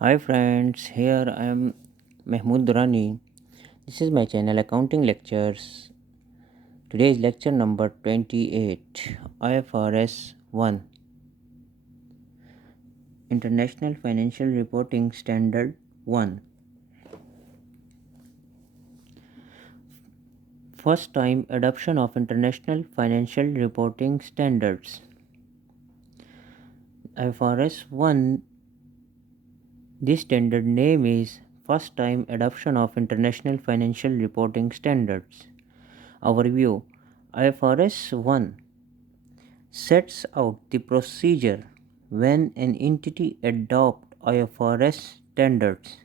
Hi friends, here I am Mahmood Durrani. This is my channel Accounting Lectures. Today is lecture number 28, IFRS 1, International Financial Reporting Standard 1. First time adoption of International Financial Reporting Standards. IFRS 1, this standard name is First time adoption of International Financial Reporting Standards. Overview. IFRS 1 sets out the procedure when an entity adopts IFRS standards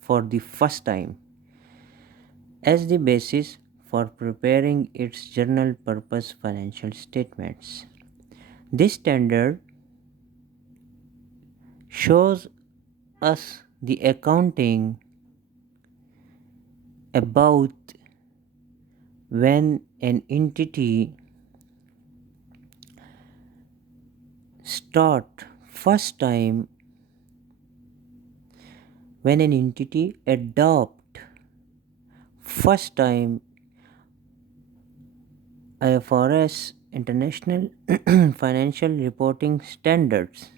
for the first time as the basis for preparing its general purpose financial statements. This standard shows us the accounting about when an entity start first time when an entity adopt first time IFRS International Financial Reporting Standards.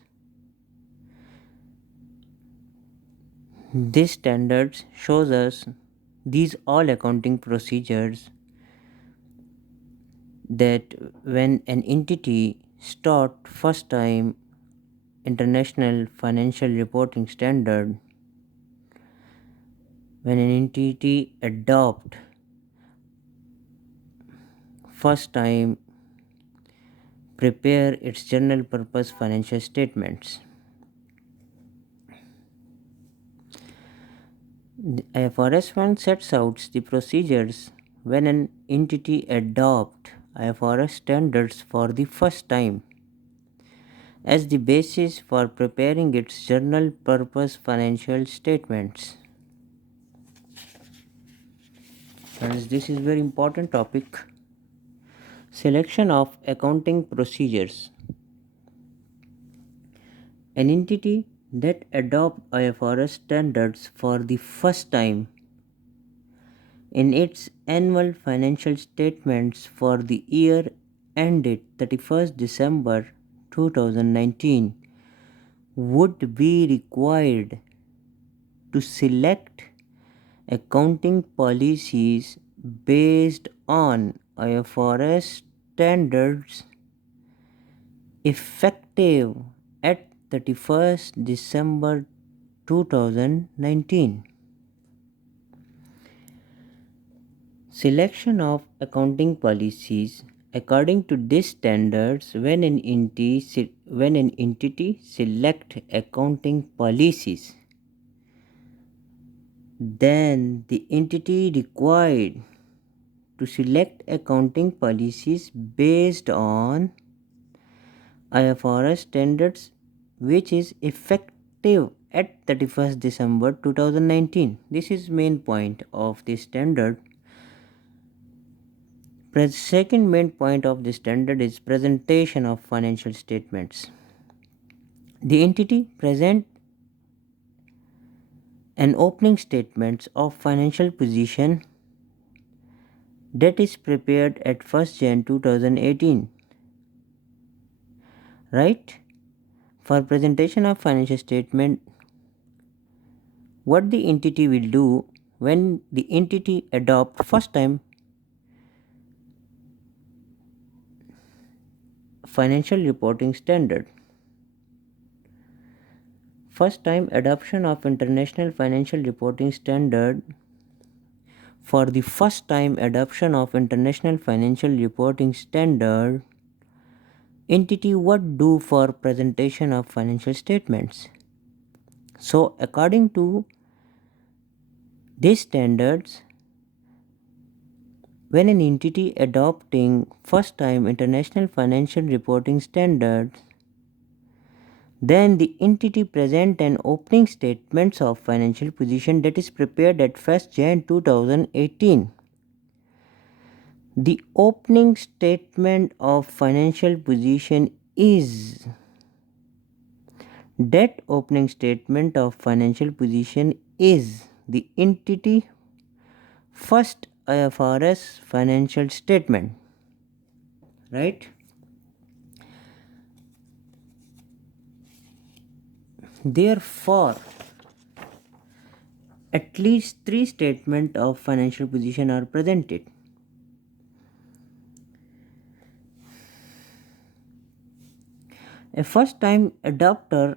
These standards shows us these all accounting procedures that when an entity start first time International Financial Reporting Standard, when an entity adopt first time prepare its general purpose financial statements. The IFRS 1 sets out the procedures when an entity adopts IFRS standards for the first time as the basis for preparing its general purpose financial statements. Friends, this is very important topic. Selection of accounting procedures. An entity that adopts IFRS standards for the first time in its annual financial statements for the year ended 31st December 2019 would be required to select accounting policies based on IFRS standards effective at 31st December 2019. Selection of accounting policies according to these standards when an entity select accounting policies, then the entity required to select accounting policies based on IFRS standards which is effective at 31st December 2019. This is main point of the standard. Second main point of the standard is presentation of financial statements. The entity present an opening statements of financial position that is prepared at 1st Jan 2018. Right? For presentation of financial statement, what the entity will do when the entity adopt first time financial reporting standard. First time adoption of International Financial Reporting Standard. For the first time adoption of International Financial Reporting Standard, entity what do for presentation of financial statements. So according to these standards, when an entity adopting first time International Financial Reporting Standards, then the entity present an opening statements of financial position that is prepared at 1st Jan 2018. The opening statement of financial position is Debt opening statement of financial position is the entity first IFRS financial statement, right? Therefore, at least three statements of financial position are presented. A first time adopter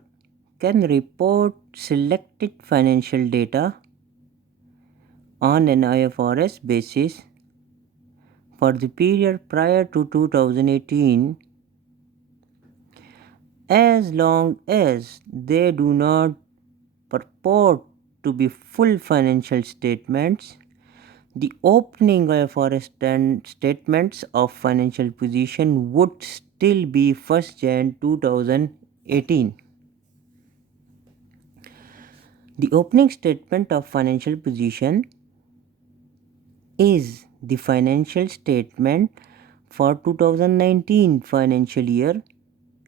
can report selected financial data on an IFRS basis for the period prior to 2018 as long as they do not purport to be full financial statements. The opening IFRS statements of financial position would still be 1st Jan 2018. The opening statement of financial position is the financial statement for 2019 financial year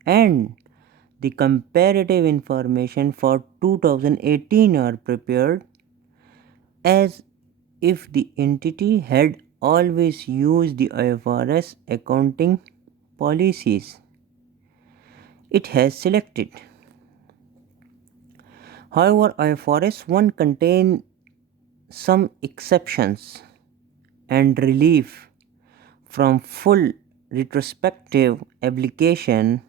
and the comparative information for 2018 are prepared as if the entity had always used the IFRS accounting policies it has selected. However, IFRS 1 contains some exceptions and relief from full retrospective application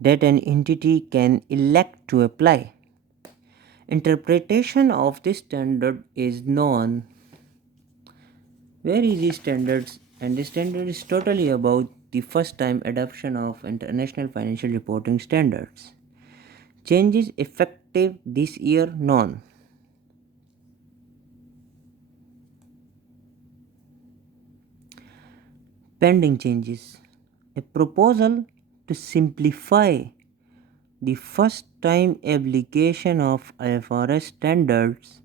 that an entity can elect to apply. Interpretation of this standard is known. Where is the standards? And the standard is totally about the first time adoption of international financial reporting standards. Changes effective this year known. Pending changes. A proposal to simplify the first time application of IFRS standards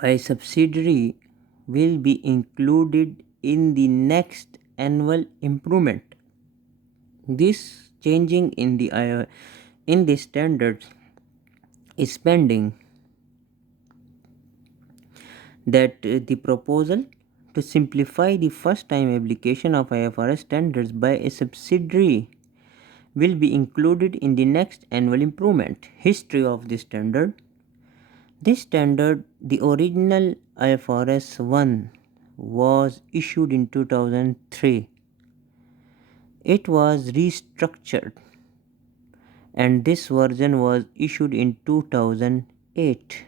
by subsidiary will be included in the next annual improvement. This changing in the standards is pending. That the proposal to simplify the first time application of IFRS standards by a subsidiary will be included in the next annual improvement. History of the standard. This standard, the original IFRS 1, was issued in 2003. It was restructured and this version was issued in 2008.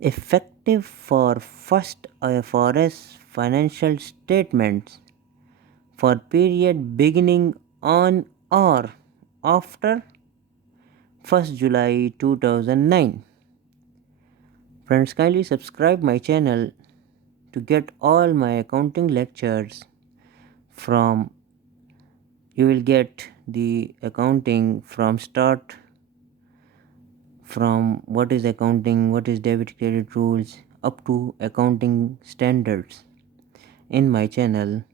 Effective for first IFRS financial statements for period beginning on or after 1st July 2009. Friends, kindly subscribe my channel to get all my accounting lectures from. You will get the accounting from start, from what is accounting, what is debit credit rules, up to accounting standards in my channel.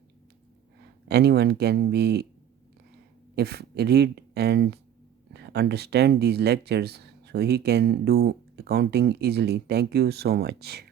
Anyone can be, if read and understand these lectures, so he can do accounting easily. Thank you so much.